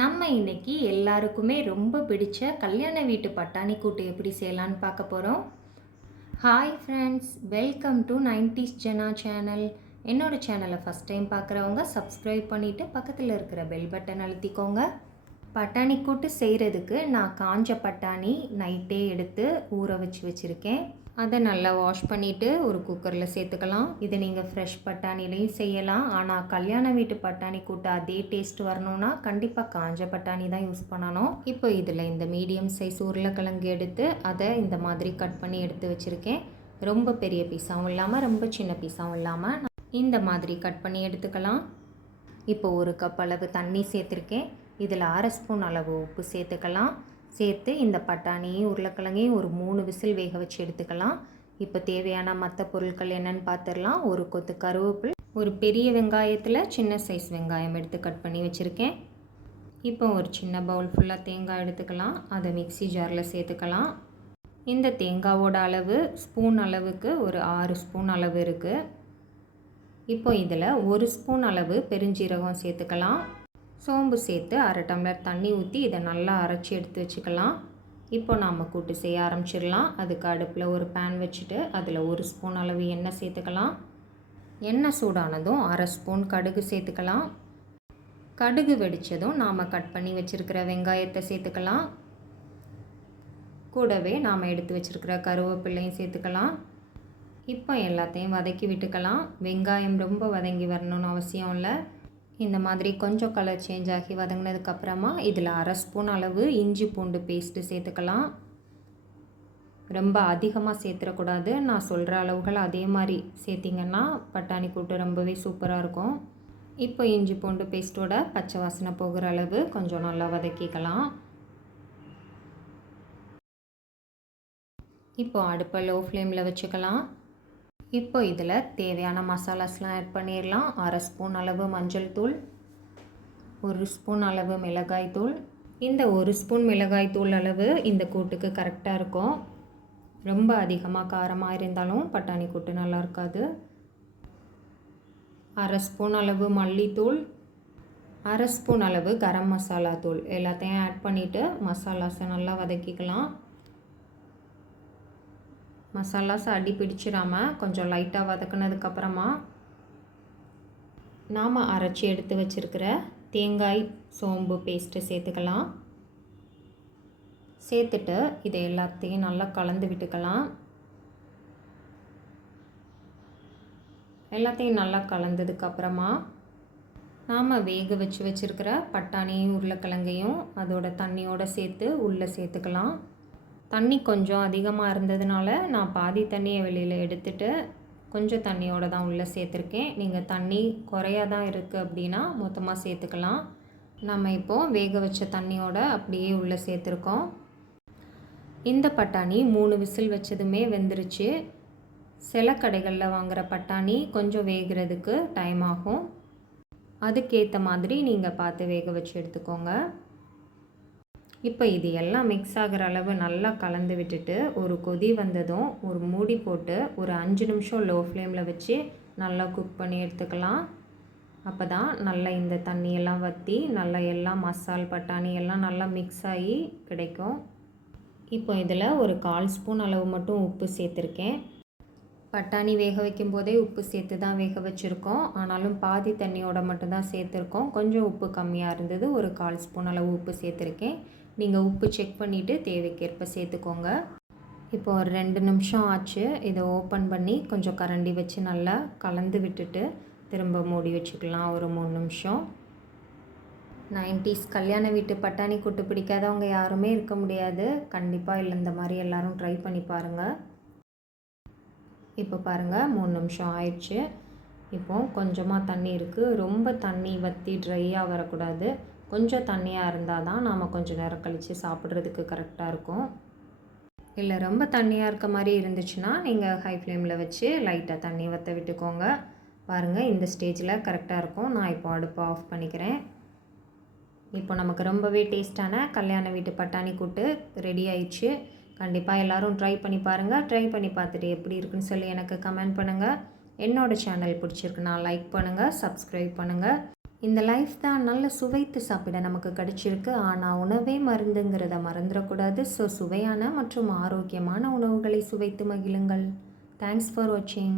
நம்ம இன்னைக்கு எல்லாருக்குமே ரொம்ப பிடிச்ச கல்யாண வீட்டு பட்டாணி கூட்டு எப்படி செய்யலான்னு பார்க்க போகிறோம். Hi friends, welcome to 90s ஜெனா சேனல். என்னோட சேனலை ஃபஸ்ட் டைம் பார்க்குறவங்க சப்ஸ்கிரைப் பண்ணிவிட்டு பக்கத்தில் இருக்கிற பெல் பட்டன் அழுத்திக்கோங்க. பட்டாணி கூட்டு செய்கிறதுக்கு நான் காஞ்ச பட்டாணி நைட்டே எடுத்து ஊற வச்சுருக்கேன். அதை நல்லா வாஷ் பண்ணிவிட்டு ஒரு குக்கரில் சேர்த்துக்கலாம். இதை நீங்கள் ஃப்ரெஷ் பட்டாணிலையும் செய்யலாம். ஆனால் கல்யாண வீட்டு பட்டாணி கூட்டு அதே டேஸ்ட் வரணும்னா கண்டிப்பாக காஞ்ச பட்டாணி தான் யூஸ் பண்ணணும். இப்போ இதில் இந்த மீடியம் சைஸ் உருளைக்கிழங்கு எடுத்து அதை இந்த மாதிரி கட் பண்ணி எடுத்து வச்சுருக்கேன். ரொம்ப பெரிய பீஸாகவும் இல்லாமல் ரொம்ப சின்ன பீஸாகவும் இல்லாமல் இந்த மாதிரி கட் பண்ணி எடுத்துக்கலாம். இப்போ ஒரு கப் அளவு தண்ணி சேர்த்துருக்கேன். இதில் 1/2 ஸ்பூன் அளவு உப்பு சேர்த்துக்கலாம். சேர்த்து இந்த பட்டாணியும் உருளைக்கிழங்கையும் ஒரு 3 விசில் வேக வச்சு எடுத்துக்கலாம். இப்போ தேவையான மற்ற பொருட்கள் என்னென்னு பார்த்துடலாம். ஒரு கொத்து கருவேப்பிலை, ஒரு பெரிய வெங்காயத்தில் சின்ன சைஸ் வெங்காயம் எடுத்து கட் பண்ணி வச்சுருக்கேன். இப்போ ஒரு சின்ன பவுல் ஃபுல்லாக தேங்காய் எடுத்துக்கலாம். அதை மிக்ஸி ஜாரில் சேர்த்துக்கலாம். இந்த தேங்காவோட அளவு ஸ்பூன் அளவுக்கு ஒரு 6 ஸ்பூன் அளவு இருக்குது. இப்போ இதில் 1 ஸ்பூன் அளவு பெருஞ்சீரகம் சேர்த்துக்கலாம். சோம்பு சேர்த்து 1/2 டம்ளர் தண்ணி ஊற்றி இதை நல்லா அரைச்சி எடுத்து வச்சுக்கலாம். இப்போ நாம் கூட்டு செய்ய ஆரம்பிச்சிடலாம். அதுக்கு அடுப்பில் ஒரு பேன் வச்சுட்டு அதில் 1 ஸ்பூன் அளவு எண்ணெய் சேர்த்துக்கலாம். எண்ணெய் சூடானதும் 1/2 ஸ்பூன் கடுகு சேர்த்துக்கலாம். கடுகு வெடித்ததும் நாம் கட் பண்ணி வச்சுருக்கிற வெங்காயத்தை சேர்த்துக்கலாம். கூடவே நாம் எடுத்து வச்சுருக்கிற கருவேப்பிலையும் சேர்த்துக்கலாம். இப்போ எல்லாத்தையும் வதக்கி விட்டுக்கலாம். வெங்காயம் ரொம்ப வதங்கி வரணும்னு அவசியம் இல்லை. இந்த மாதிரி கொஞ்சம் கலர் சேஞ்ச் ஆகி வதங்கினதுக்கப்புறமா இதில் 1/2 ஸ்பூன் அளவு இஞ்சி பூண்டு பேஸ்ட்டு சேர்த்துக்கலாம். ரொம்ப அதிகமாக சேர்த்துடக்கூடாது. நான் சொல்கிற அளவுகள் அதே மாதிரி சேர்த்திங்கன்னா பட்டாணி கூட்டு ரொம்பவே சூப்பராக இருக்கும். இப்போ இஞ்சி பூண்டு பேஸ்ட்டோட பச்சை வாசனை போகிற அளவு கொஞ்சம் நல்லா வதக்கிக்கலாம். இப்போ அடுப்பை லோ ஃப்ளேமில் வச்சுக்கலாம். இப்போ இதில் தேவையான மசாலாஸ்லாம் ஆட் பண்ணிடலாம். 1/2 ஸ்பூன் அளவு மஞ்சள் தூள், 1 ஸ்பூன் அளவு மிளகாய் தூள். இந்த 1 ஸ்பூன் மிளகாய் தூள் அளவு இந்த கூட்டுக்கு கரெக்டாக இருக்கும். ரொம்ப அதிகமாக காரமாக இருந்தாலும் பட்டாணி கூட்டு நல்லா இருக்காது. 1/2 ஸ்பூன் அளவு மல்லித்தூள், 1/2 ஸ்பூன் அளவு கரம் மசாலா தூள் எல்லாத்தையும் ஆட் பண்ணிவிட்டு மசாலாஸை நல்லா வதக்கிக்கலாம். மசாலாஸ் அடி பிடிச்சிடாமல் கொஞ்சம் லைட்டாக வதக்கினதுக்கப்புறமா நாம் அரைச்சி எடுத்து வச்சுருக்கிற தேங்காய் சோம்பு பேஸ்ட்டு சேர்த்துக்கலாம். சேர்த்துட்டு இதை எல்லாத்தையும் நல்லா கலந்து விட்டுக்கலாம். எல்லாத்தையும் நல்லா கலந்ததுக்கப்புறமா நாம் வேக வச்சுருக்கிற பட்டாணியும் உருளைக்கிழங்கையும் அதோட தண்ணியோடு சேர்த்து உள்ளே சேர்த்துக்கலாம். தண்ணி கொஞ்சம் அதிகமாக இருந்ததுனால நான் பாதி தண்ணியை வெளியில் எடுத்துகிட்டு கொஞ்சம் தண்ணியோடு தான் உள்ளே சேர்த்துருக்கேன். நீங்கள் தண்ணி குறையாக தான் இருக்குது அப்படின்னா மொத்தமாக சேர்த்துக்கலாம். நம்ம இப்போது வேக வச்ச தண்ணியோடு அப்படியே உள்ளே சேர்த்துருக்கோம். இந்த பட்டாணி 3 விசில் வச்சதுமே வெந்துருச்சு. சில கடைகளில் வாங்குகிற பட்டாணி கொஞ்சம் வேகிறதுக்கு டைம் ஆகும். அதுக்கேற்ற மாதிரி நீங்கள் பார்த்து வேக வச்சு எடுத்துக்கோங்க. இப்போ இது எல்லாம் மிக்ஸ் ஆகிற அளவு நல்லா கலந்து விட்டுட்டு ஒரு கொதி வந்ததும் ஒரு மூடி போட்டு ஒரு 5 நிமிஷம் லோ ஃப்ளேமில் வச்சு நல்லா குக் பண்ணி எடுத்துக்கலாம். அப்போ தான் நல்லா இந்த தண்ணியெல்லாம் வற்றி நல்லா எல்லாம் மசால் பட்டாணி எல்லாம் நல்லா மிக்ஸ் ஆகி கிடைக்கும். இப்போ இதில் ஒரு 1/4 ஸ்பூன் அளவு மட்டும் உப்பு சேர்த்துருக்கேன். பட்டாணி வேக வைக்கும் போதே உப்பு சேர்த்து தான் வேக வச்சுருக்கோம். ஆனாலும் பாதி தண்ணியோட மட்டும்தான் சேர்த்துருக்கோம். கொஞ்சம் உப்பு கம்மியாக இருந்தது. ஒரு 1/4 ஸ்பூன் அளவு உப்பு சேர்த்துருக்கேன். நீங்கள் உப்பு செக் பண்ணிவிட்டு தேவைக்கேற்ப சேர்த்துக்கோங்க. இப்போ ஒரு 2 நிமிஷம் ஆச்சு. இதை ஓப்பன் பண்ணி கொஞ்சம் கரண்டி வச்சு நல்லா கலந்து விட்டுட்டு திரும்ப மூடி வச்சுக்கலாம் ஒரு 3 நிமிஷம். 90s கல்யாண வீட்டு பட்டாணி கூட்டு பிடிக்காதவங்க யாருமே இருக்க முடியாது. கண்டிப்பாக இல்லை, இந்த மாதிரி எல்லோரும் ட்ரை பண்ணி பாருங்கள். இப்போ பாருங்கள் 3 நிமிஷம் ஆயிடுச்சு. இப்போ கொஞ்சமாக தண்ணி இருக்குது. ரொம்ப தண்ணி வற்றி ட்ரையாக வரக்கூடாது. கொஞ்சம் தண்ணியாக இருந்தால் தான் நாம் கொஞ்சம் நேரம் கழித்து சாப்பிட்றதுக்கு கரெக்டாக இருக்கும். இல்லை ரொம்ப தண்ணியாக இருக்க மாதிரி இருந்துச்சுன்னா நீங்கள் ஹை ஃப்ளேமில் வச்சு லைட்டாக தண்ணி வற்ற விட்டுக்கோங்க. பாருங்கள் இந்த ஸ்டேஜில் கரெக்டாக இருக்கும். நான் இப்போ அடுப்பை ஆஃப் பண்ணிக்கிறேன். இப்போ நமக்கு ரொம்பவே டேஸ்ட்டான கல்யாண வீட்டு பட்டாணி கூட்டு ரெடி ஆயிடுச்சு. கண்டிப்பாக எல்லோரும் ட்ரை பண்ணி பாருங்கள். ட்ரை பண்ணி பார்த்துட்டு எப்படி இருக்குன்னு சொல்லி எனக்கு கமெண்ட் பண்ணுங்கள். என்னோடய சேனல் பிடிச்சிருக்குன்னா லைக் பண்ணுங்கள், சப்ஸ்கிரைப் பண்ணுங்கள். இந்த லைஃப் தான் நல்ல சுவைத்து சாப்பிட நமக்கு கிடைச்சிருக்கு. ஆனால் உணவே மருந்துங்கிறத மறந்துடக்கூடாது. ஸோ சுவையான மற்றும் ஆரோக்கியமான உணவுகளை சுவைத்து மகிழுங்கள். தேங்க்ஸ் ஃபார் வாட்சிங்.